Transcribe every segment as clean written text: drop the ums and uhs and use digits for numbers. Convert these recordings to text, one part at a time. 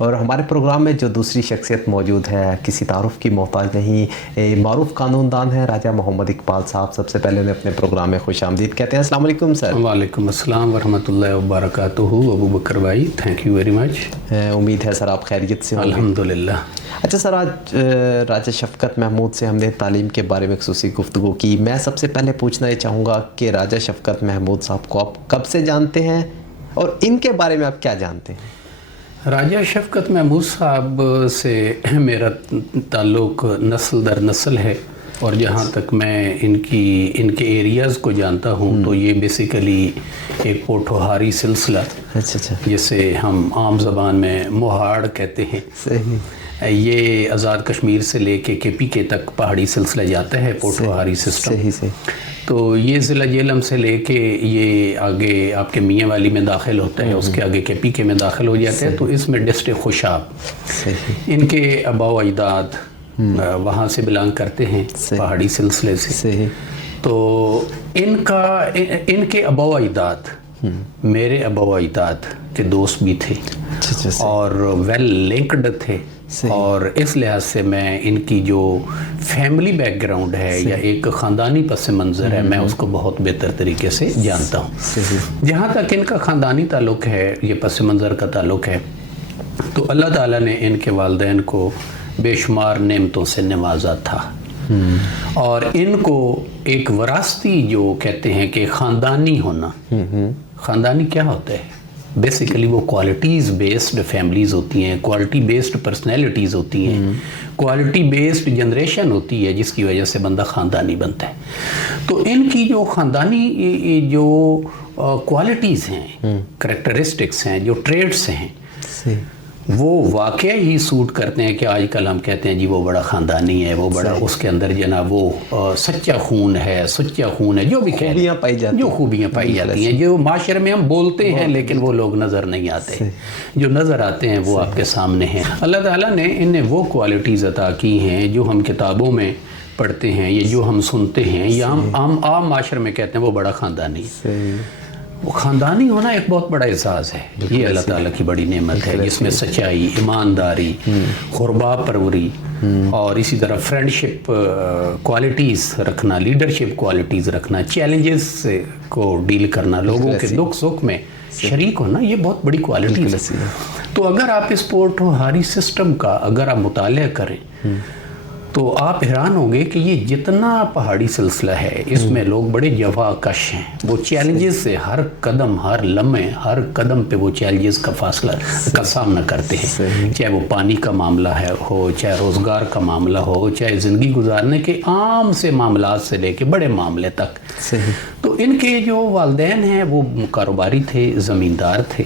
اور ہمارے پروگرام میں جو دوسری شخصیت موجود ہے کسی تعارف کی محتاج نہیں، معروف قانون دان ہے راجہ محمد اقبال صاحب۔ سب سے پہلے انہیں اپنے پروگرام میں خوش آمدید کہتے ہیں۔ السلام علیکم سر۔ وعلیکم السلام ورحمۃ اللہ وبرکاتہ۔ ابو بکر بھائی تھینک یو ویری مچ۔ امید ہے سر آپ خیریت سے ہوں گے۔ الحمدللہ۔ اچھا سر، آج راجہ شفقت محمود سے ہم نے تعلیم کے بارے میں خصوصی گفتگو کی۔ میں سب سے پہلے پوچھنا یہ چاہوں گا کہ راجہ شفقت محمود صاحب کو آپ کب سے جانتے ہیں اور ان کے بارے میں آپ کیا جانتے ہیں؟ راجہ شفقت محمود صاحب سے میرا تعلق نسل در نسل ہے، اور جہاں تک میں ان کے ایریاز کو جانتا ہوں تو یہ بیسیکلی ایک پوٹھوہاری سلسلہ، جسے ہم عام زبان میں موہاڑ کہتے ہیں، صحیح، یہ آزاد کشمیر سے لے کے پی کے تک پہاڑی سلسلہ جاتا ہے، پوٹھوہاری سسٹم۔ صحیح صحیح۔ تو یہ ضلع جہلم سے لے کے یہ آگے آپ کے میاں والی میں داخل ہوتا ہے، اس کے آگے کے پی کے میں داخل ہو جاتا ہے، تو اس میں ڈسٹرکٹ خوشاب، ان کے آباء و اجداد وہاں سے بلانگ کرتے ہیں، پہاڑی سلسلے سے۔ تو ان کے آباء و اجداد میرے آباء و اجداد کے دوست بھی تھے اور ویل لنکڈ تھے، اور اس لحاظ سے میں ان کی جو فیملی بیک گراؤنڈ ہے یا ایک خاندانی پس منظر ہے، میں اس کو بہت بہتر طریقے سے جانتا ہوں۔ جہاں تک ان کا خاندانی تعلق ہے، یہ پس منظر کا تعلق ہے، تو اللہ تعالیٰ نے ان کے والدین کو بے شمار نعمتوں سے نوازا تھا، اور ان کو ایک وراثتی جو کہتے ہیں کہ خاندانی ہونا، خاندانی کیا ہوتا ہے؟ بیسیکلی وہ کوالٹیز بیسڈ فیملیز ہوتی ہیں، کوالٹی بیسڈ پرسنالٹیز ہوتی ہیں، کوالٹی بیسڈ جنریشن ہوتی ہے، جس کی وجہ سے بندہ خاندانی بنتا ہے۔ تو ان کی جو خاندانی جو کوالٹیز ہیں، کریکٹرسٹکس ہیں، جو ٹریٹس ہیں، وہ واقعہ ہی سوٹ کرتے ہیں کہ آج کل ہم کہتے ہیں جی وہ بڑا خاندانی ہے، وہ بڑا، اس کے اندر جناب وہ سچا خون ہے، جو بھی خوبیاں پائی جاتی ہیں، جو معاشرے میں ہم بولتے ہیں لیکن وہ لوگ نظر نہیں آتے، جو نظر آتے ہیں وہ آپ کے سامنے ہیں۔ اللہ تعالیٰ نے انہیں وہ کوالٹیز عطا کی ہیں جو ہم کتابوں میں پڑھتے ہیں یا جو ہم سنتے ہیں یا ہم عام معاشرے میں کہتے ہیں وہ بڑا خاندانی ہے۔ وہ خاندانی ہونا ایک بہت بڑا اعزاز ہے، یہ اللہ تعالیٰ کی بڑی نعمت ہے، جس میں سچائی، ایمانداری، قربا پروری اور اسی طرح فرینڈشپ کوالٹیز رکھنا، لیڈرشپ کوالٹیز رکھنا، چیلنجز کو ڈیل کرنا، لوگوں کے دکھ سکھ میں شریک ہونا، یہ بہت بڑی کوالٹیز ہے۔ تو اگر آپ اس پوٹھوہاری سسٹم کا اگر آپ مطالعہ کریں تو آپ حیران ہوں گے کہ یہ جتنا پہاڑی سلسلہ ہے اس میں لوگ بڑے جفا کش ہیں، وہ چیلنجز سے ہر قدم، ہر لمحے، ہر قدم پہ وہ چیلنجز کا سامنا کرتے ہیں، چاہے وہ پانی کا معاملہ ہو، چاہے روزگار کا معاملہ ہو، چاہے زندگی گزارنے کے عام سے معاملات سے لے کے بڑے معاملے تک۔ تو ان کے جو والدین ہیں وہ کاروباری تھے، زمیندار تھے،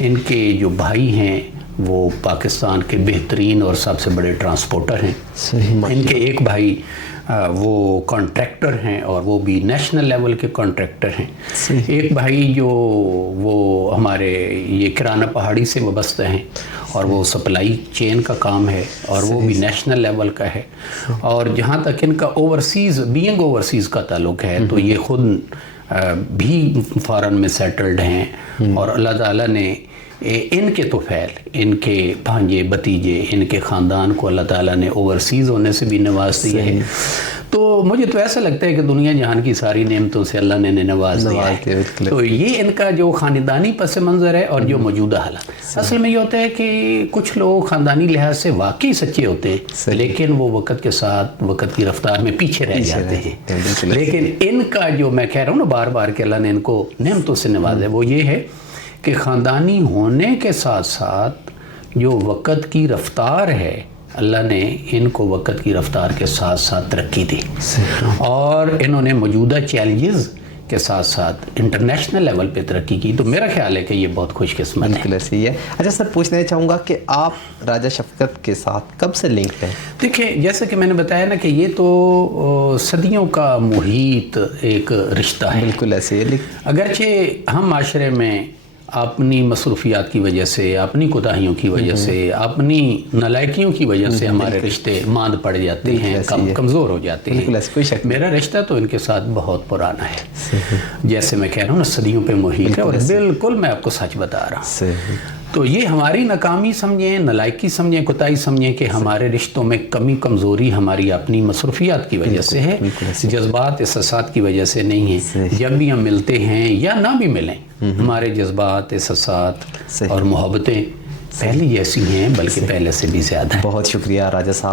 ان کے جو بھائی ہیں وہ پاکستان کے بہترین اور سب سے بڑے ٹرانسپورٹر ہیں، ان کے ایک بھائی وہ کانٹریکٹر ہیں اور وہ بھی نیشنل لیول کے کانٹریکٹر ہیں، ایک بھائی جو وہ ہمارے یہ کرانہ پہاڑی سے وابستہ ہیں اور وہ سپلائی چین کا کام ہے اور وہ بھی نیشنل لیول کا ہے، اور جہاں تک ان کا اوورسیز کا تعلق ہے تو یہ خود بھی فارن میں سیٹلڈ ہیں، اور اللہ تعالیٰ نے ان کے طفیل، ان کے بھانجے بھتیجے، ان کے خاندان کو اللہ تعالیٰ نے اوورسیز ہونے سے بھی نواز دیا ہے۔ تو مجھے تو ایسا لگتا ہے کہ دنیا جہان کی ساری نعمتوں سے اللہ نے نواز دیا ہے۔ تو یہ ان کا جو خاندانی پس منظر ہے اور جو موجودہ حالات، اصل میں یہ ہوتا ہے کہ کچھ لوگ خاندانی لحاظ سے واقعی سچے ہوتے ہیں لیکن وہ وقت کے ساتھ، وقت کی رفتار میں پیچھے رہ جاتے ہیں، لیکن ان کا جو میں کہہ رہا ہوں نا بار بار کہ اللہ نے ان کو نعمتوں سے نوازا ہے، وہ یہ ہے کہ خاندانی ہونے کے ساتھ ساتھ جو وقت کی رفتار ہے، اللہ نے ان کو وقت کی رفتار کے ساتھ ساتھ ترقی دی، اور انہوں نے موجودہ چیلنجز کے ساتھ ساتھ انٹرنیشنل لیول پہ ترقی کی، تو میرا خیال ہے کہ یہ بہت خوش قسمت ہے۔ بالکل صحیح ہے۔ اچھا سر، پوچھنا چاہوں گا کہ آپ راجہ شفقت کے ساتھ کب سے لنک ہیں؟ دیکھیں، جیسے کہ میں نے بتایا نا کہ یہ تو صدیوں کا محیط ایک رشتہ ہے۔ بالکل ایسے ہے، اگرچہ ہم معاشرے میں اپنی مصروفیات کی وجہ سے، اپنی کوتاہیوں کی وجہ سے، اپنی نالائکیوں کی وجہ سے ہمارے رشتے ماند پڑ جاتے ہیں، کمزور ہو جاتے ہیں۔ میرا رشتہ تو ان کے ساتھ بہت پرانا ہے، جیسے میں کہہ رہا ہوں نا صدیوں پہ محیط ہے، اور بالکل میں آپ کو سچ بتا رہا ہوں۔ تو یہ ہماری ناکامی سمجھیں، نالائکی سمجھیں، کوتاہی سمجھیں کہ ہمارے رشتوں میں کمی کمزوری ہماری اپنی مصروفیات کی وجہ سے ہے، جذبات احساسات کی وجہ سے نہیں ہے۔ جب بھی ہم ملتے ہیں یا نہ بھی ملیں، ہمارے جذبات، احساسات اور محبتیں پہلے جیسی ہیں، بلکہ پہلے سے بھی زیادہ ہیں۔ بہت شکریہ راجہ صاحب۔